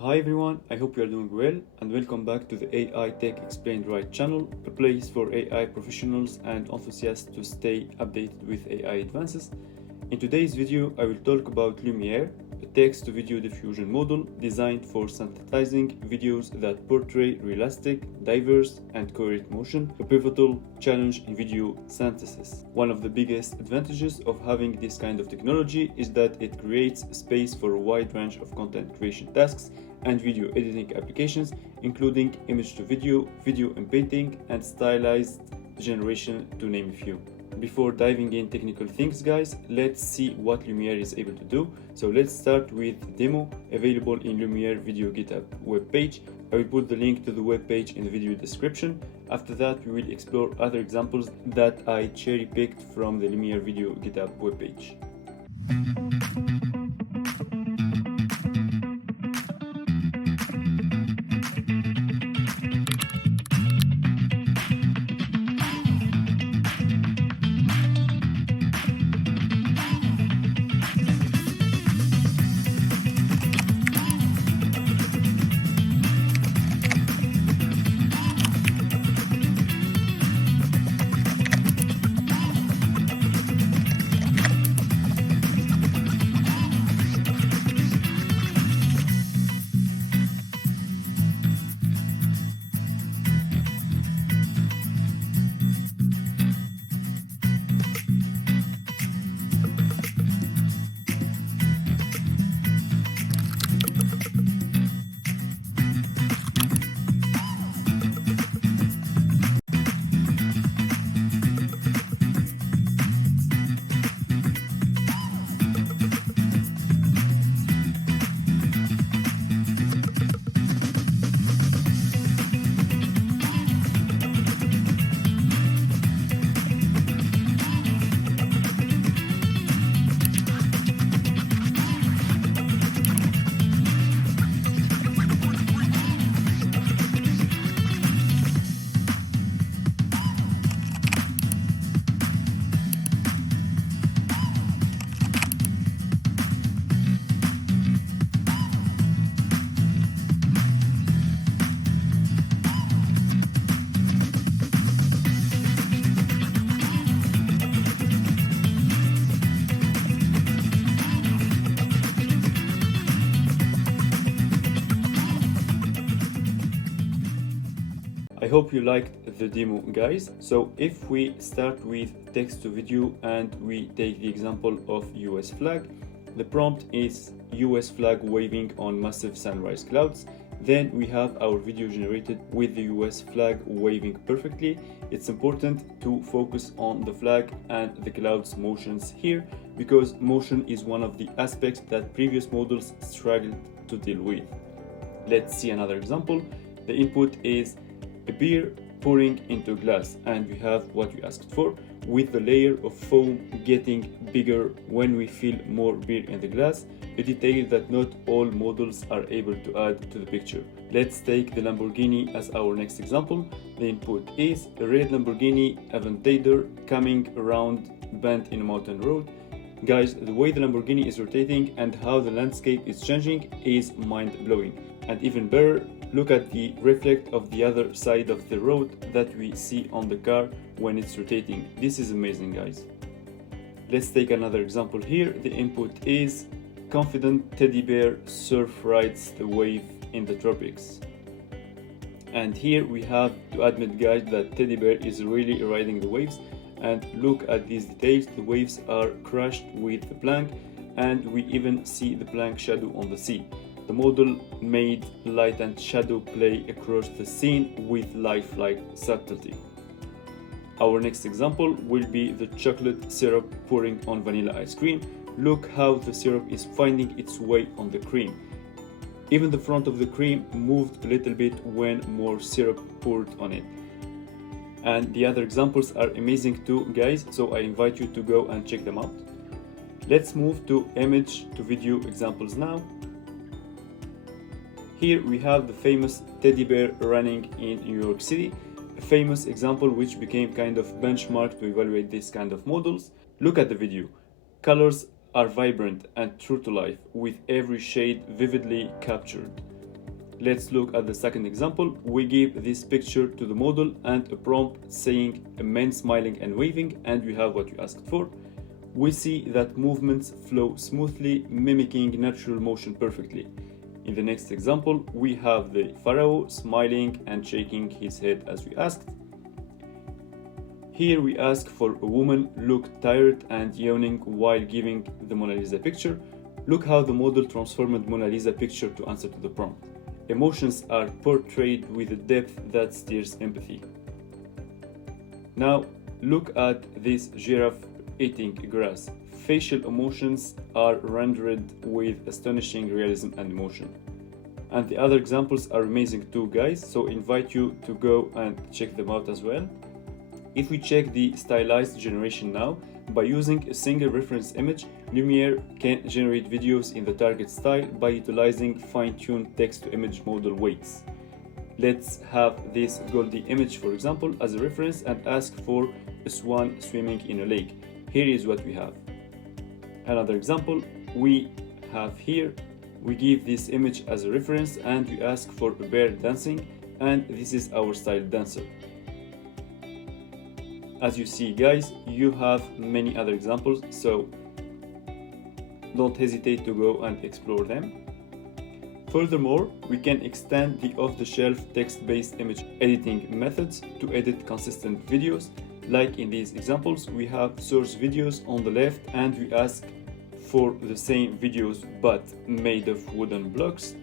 Hi everyone, I hope you are doing well and welcome back to the AI Tech Explained Right channel, a place for AI professionals and enthusiasts to stay updated with AI advances. In today's video, I will talk about Lumiere, a text-to-video diffusion model designed for synthesizing videos that portray realistic, diverse, and coherent motion, a pivotal challenge in video synthesis. One of the biggest advantages of having this kind of technology is that it creates space for a wide range of content creation tasks and video editing applications, including image to video, video inpainting, and stylized generation, to name a few. Before diving in technical things, guys, let's see what Lumiere is able to do. So let's start with the demo available in Lumiere video GitHub webpage. I will put the link to the webpage in the video description. After that, we will explore other examples that I cherry-picked from the Lumiere video GitHub webpage. I hope you liked the demo, guys. So if we start with text to video and we take the example of US flag, the prompt is US flag waving on massive sunrise clouds. Then we have our video generated with the US flag waving perfectly. It's important to focus on the flag and the clouds motions here because motion is one of the aspects that previous models struggled to deal with. Let's see another example. The input is a beer pouring into a glass, and we have what we asked for, with the layer of foam getting bigger when we fill more beer in the glass, a detail that not all models are able to add to the picture. Let's take the Lamborghini as our next example. The input is a red Lamborghini Aventador coming around bend in a mountain road. Guys, the way the Lamborghini is rotating and how the landscape is changing is mind-blowing. And even better, look at the reflect of the other side of the road that we see on the car when it's rotating. This is amazing, guys. Let's take another example here. The input is confident teddy bear surf rides the wave in the tropics. And here we have to admit, guys, that teddy bear is really riding the waves. And look at these details. The waves are crushed with the plank, and we even see the plank shadow on the sea. The model made light and shadow play across the scene with lifelike subtlety. Our next example will be the chocolate syrup pouring on vanilla ice cream. Look how the syrup is finding its way on the cream. Even the front of the cream moved a little bit when more syrup poured on it. And the other examples are amazing too, guys, so I invite you to go and check them out. Let's move to image to video examples now. Here we have the famous teddy bear running in New York City, a famous example which became kind of benchmark to evaluate this kind of models. Look at the video. Colors are vibrant and true to life, with every shade vividly captured. Let's look at the second example. We give this picture to the model and a prompt saying a man smiling and waving, and we have what you asked for. We see that movements flow smoothly, mimicking natural motion perfectly. In the next example, we have the pharaoh smiling and shaking his head as we asked. Here we ask for a woman look tired and yawning while giving the Mona Lisa picture. Look how the model transformed Mona Lisa picture to answer to the prompt. Emotions are portrayed with a depth that stirs empathy. Now look at this giraffe eating grass. Facial emotions are rendered with astonishing realism and emotion. And the other examples are amazing too, guys, so invite you to go and check them out as well. If we check the stylized generation now, by using a single reference image, Lumiere can generate videos in the target style by utilizing fine-tuned text-to-image model weights. Let's have this Goldie image, for example, as a reference and ask for a swan swimming in a lake. Here is what we have. Another example we have here, we give this image as a reference and we ask for a bear dancing, and this is our style dancer. As you see, guys, you have many other examples, so don't hesitate to go and explore them. Furthermore, we can extend the off-the-shelf text-based image editing methods to edit consistent videos. Like in these examples, we have source videos on the left and we ask for the same videos but made of wooden blocks,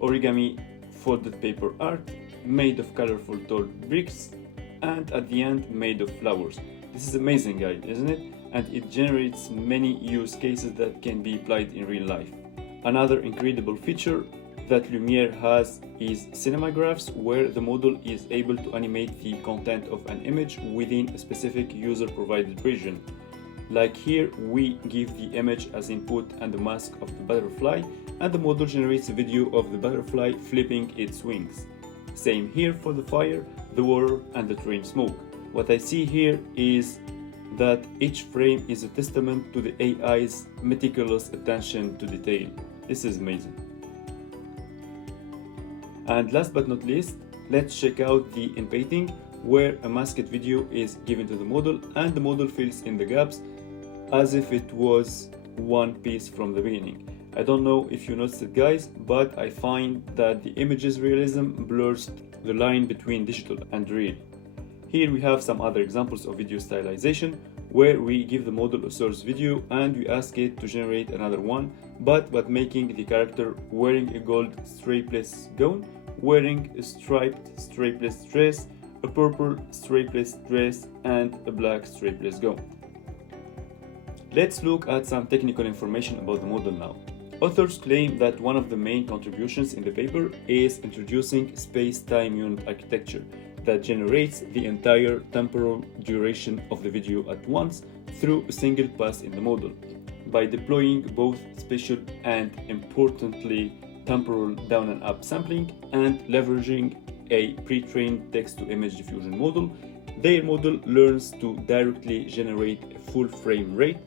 origami folded paper art, made of colorful tall bricks, and at the end made of flowers. This is amazing, guys, isn't it? And it generates many use cases that can be applied in real life. Another incredible feature that Lumiere has is cinemagraphs, where the model is able to animate the content of an image within a specific user-provided region. Like here, we give the image as input and the mask of the butterfly, and the model generates a video of the butterfly flipping its wings. Same here for the fire, the water, and the train smoke. What I see here is that each frame is a testament to the AI's meticulous attention to detail. This is amazing. And last but not least, let's check out the inpainting, where a masked video is given to the model and the model fills in the gaps as if it was one piece from the beginning. I don't know if you noticed it, guys, but I find that the image's realism blurs the line between digital and real. Here we have some other examples of video stylization, where we give the model a source video and we ask it to generate another one, but making the character wearing a gold strapless gown, wearing a striped strapless dress, a purple strapless dress, and a black strapless gown. Let's look at some technical information about the model now. Authors claim that one of the main contributions in the paper is introducing space-time unit architecture that generates the entire temporal duration of the video at once through a single pass in the model. By deploying both spatial and, importantly, temporal down and up sampling and leveraging a pre-trained text-to-image diffusion model, their model learns to directly generate a full frame rate,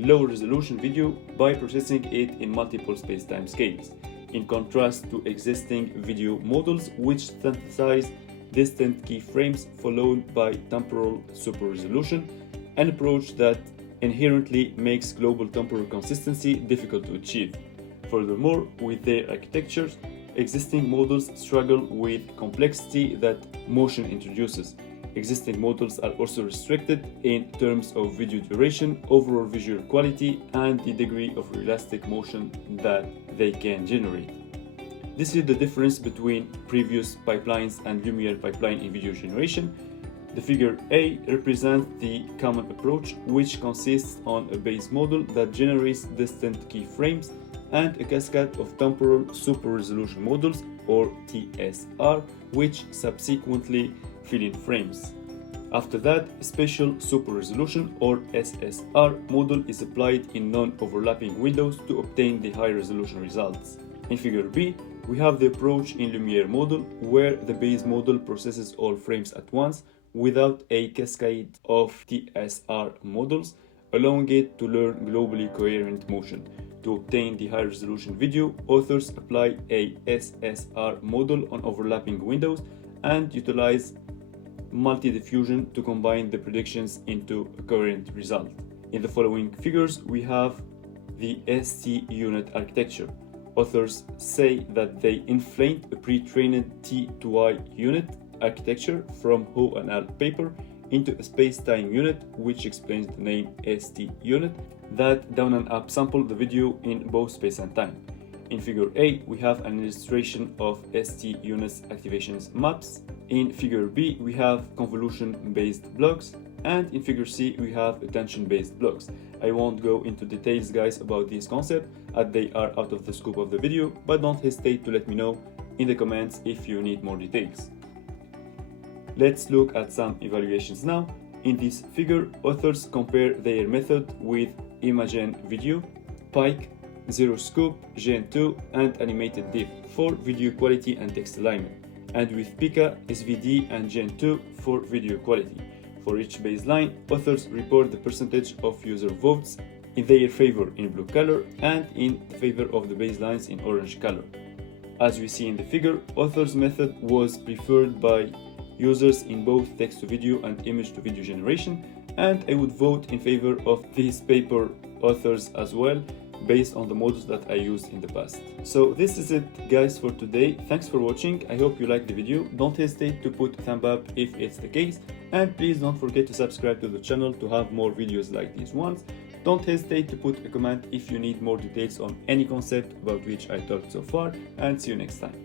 low resolution video by processing it in multiple space-time scales, in contrast to existing video models which synthesize distant keyframes followed by temporal super resolution, an approach that inherently makes global temporal consistency difficult to achieve. Furthermore, with their architectures, existing models struggle with complexity that motion introduces. Existing models are also restricted in terms of video duration, overall visual quality, and the degree of realistic motion that they can generate. This is the difference between previous pipelines and Lumiere pipeline in video generation. The figure A represents the common approach, which consists on a base model that generates distant keyframes and a cascade of temporal super resolution models, or TSR, which subsequently fill in frames. After that, spatial super resolution, or SSR, model is applied in non-overlapping windows to obtain the high resolution results. In figure B, we have the approach in Lumiere model, where the base model processes all frames at once without a cascade of TSR models, allowing it to learn globally coherent motion. To obtain the high resolution video, authors apply a SSR model on overlapping windows and utilize multi-diffusion to combine the predictions into a coherent result. In the following figures, we have the ST unit architecture. Authors say that they inflamed a pre-trained T to I unit architecture from Ho and Al paper into a space-time unit, which explains the name ST unit, that down and up sample the video in both space and time. In figure A, we have an illustration of ST units activations maps. In figure B, we have convolution-based blocks. And in figure C, we have attention-based blocks. I won't go into details, guys, about these concepts as they are out of the scope of the video, but don't hesitate to let me know in the comments if you need more details. Let's look at some evaluations now. In this figure, authors compare their method with Imagen Video, Pike, Zero Scope, Gen 2, and Animated Diff for video quality and text alignment, and with Pika, SVD, and Gen 2 for video quality. For each baseline, authors report the percentage of user votes in their favor in blue color and in favor of the baselines in orange color. As we see in the figure, authors' method was preferred by users in both text-to-video and image-to-video generation, and I would vote in favor of this paper authors as well, based on the models that I used in the past. So this is it, guys, for today. Thanks for watching. I hope you liked the video. Don't hesitate to put a thumb up if it's the case, and please don't forget to subscribe to the channel to have more videos like these ones. Don't hesitate to put a comment if you need more details on any concept about which I talked so far, and see you next time.